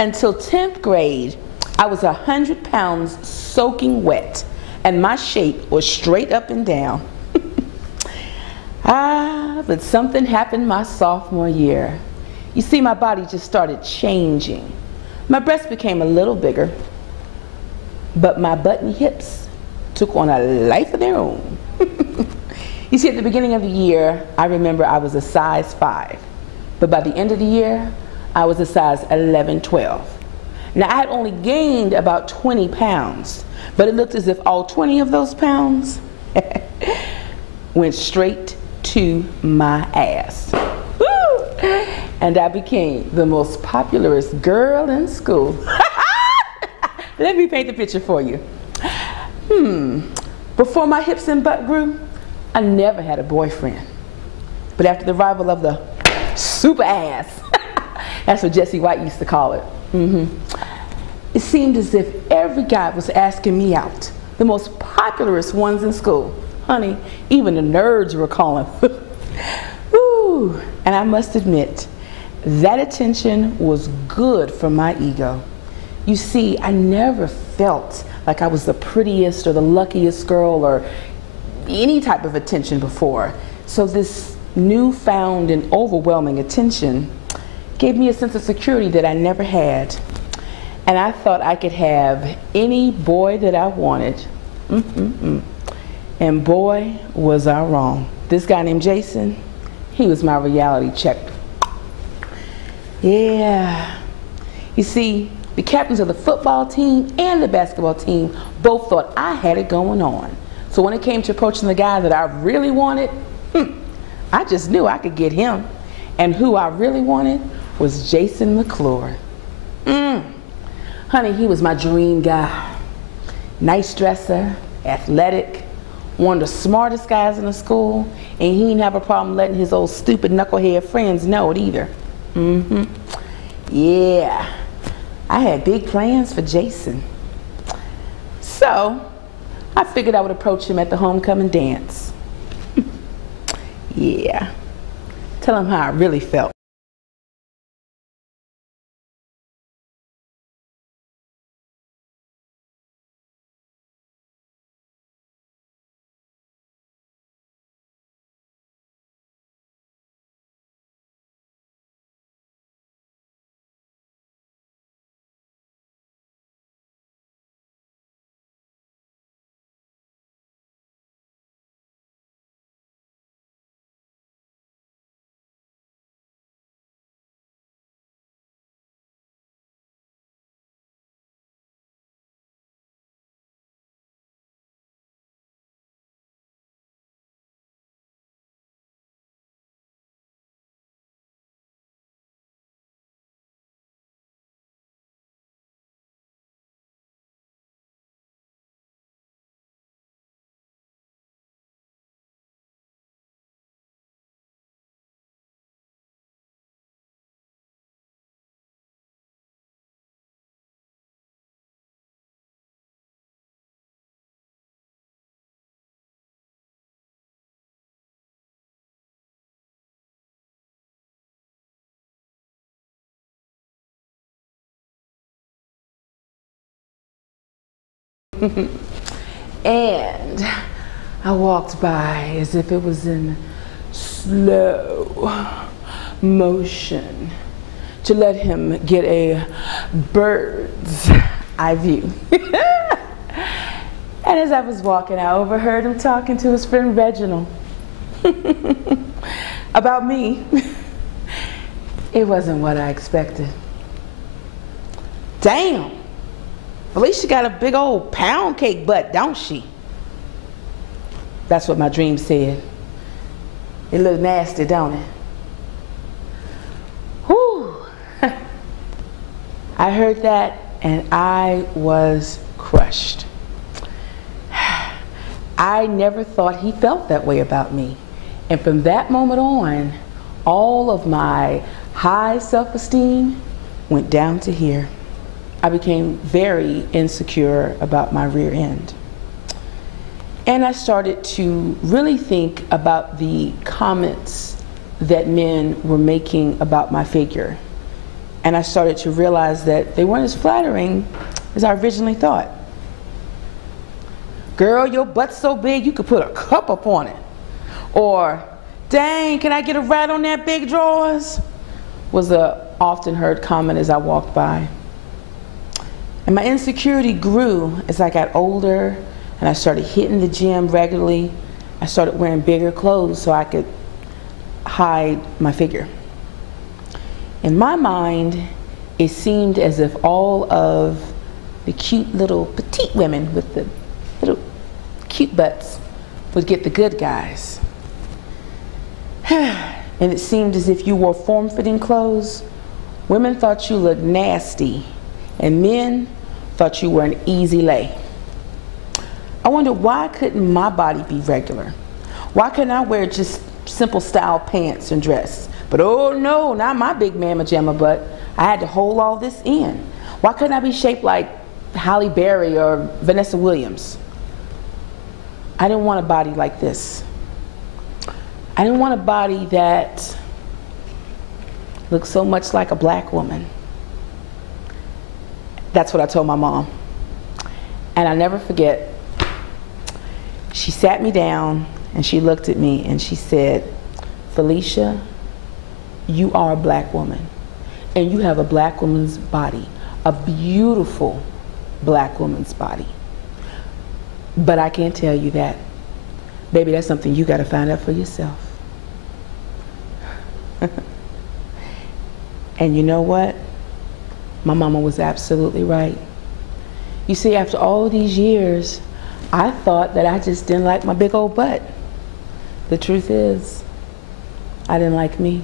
Until 10th grade, I was 100 pounds soaking wet, and my shape was straight up and down. But something happened my sophomore year. You see, my body just started changing. My breasts became a little bigger, but my butt and hips took on a life of their own. You see, at the beginning of the year, I remember I was a size 5, but by the end of the year, I was a size 11, 12. Now, I had only gained about 20 pounds, but it looked as if all 20 of those pounds went straight to my ass. Woo! And I became the most popularest girl in school. Let me paint the picture for you. Before my hips and butt grew, I never had a boyfriend. But after the arrival of the super ass, that's what Jesse White used to call it. It seemed as if every guy was asking me out, the most popularest ones in school. Honey, even the nerds were calling. Woo. And I must admit, that attention was good for my ego. You see, I never felt like I was the prettiest or the luckiest girl or any type of attention before. So this newfound and overwhelming attention gave me a sense of security that I never had. And I thought I could have any boy that I wanted. And boy, was I wrong. This guy named Jason, he was my reality check. Yeah. You see, the captains of the football team and the basketball team both thought I had it going on. So when it came to approaching the guy that I really wanted, I just knew I could get him. And who I really wanted was Jason McClure. Honey, he was my dream guy. Nice dresser, athletic, one of the smartest guys in the school, and he didn't have a problem letting his old stupid knucklehead friends know it either. Yeah, I had big plans for Jason. So, I figured I would approach him at the homecoming dance. Yeah, tell him how I really felt. And I walked by as if it was in slow motion to let him get a bird's eye view. And as I was walking, I overheard him talking to his friend Reginald about me. It wasn't what I expected. Damn! At least she got a big old pound cake butt, don't she? That's what my dream said. It looked nasty, don't it? Whew. I heard that and I was crushed. I never thought he felt that way about me. And from that moment on, all of my high self-esteem went down to here. I became very insecure about my rear end. And I started to really think about the comments that men were making about my figure. And I started to realize that they weren't as flattering as I originally thought. Girl, your butt's so big you could put a cup up on it. Or, dang, can I get a ride on that big drawers? Was a often heard comment as I walked by. And my insecurity grew as I got older and I started hitting the gym regularly. I started wearing bigger clothes so I could hide my figure. In my mind, it seemed as if all of the cute little petite women with the little cute butts would get the good guys. And it seemed as if you wore form-fitting clothes, women thought you looked nasty, and men thought you were an easy lay. I wondered, why couldn't my body be regular? Why couldn't I wear just simple style pants and dress? But oh no, not my big mamma jamma butt. I had to hold all this in. Why couldn't I be shaped like Halle Berry or Vanessa Williams? I didn't want a body like this. I didn't want a body that looked so much like a black woman. That's what I told my mom. And I'll never forget, she sat me down and she looked at me and she said, Felicia, you are a black woman and you have a black woman's body, a beautiful black woman's body. But I can't tell you that. Baby, that's something you gotta find out for yourself. And you know what? My mama was absolutely right. You see, after all these years, I thought that I just didn't like my big old butt. The truth is, I didn't like me.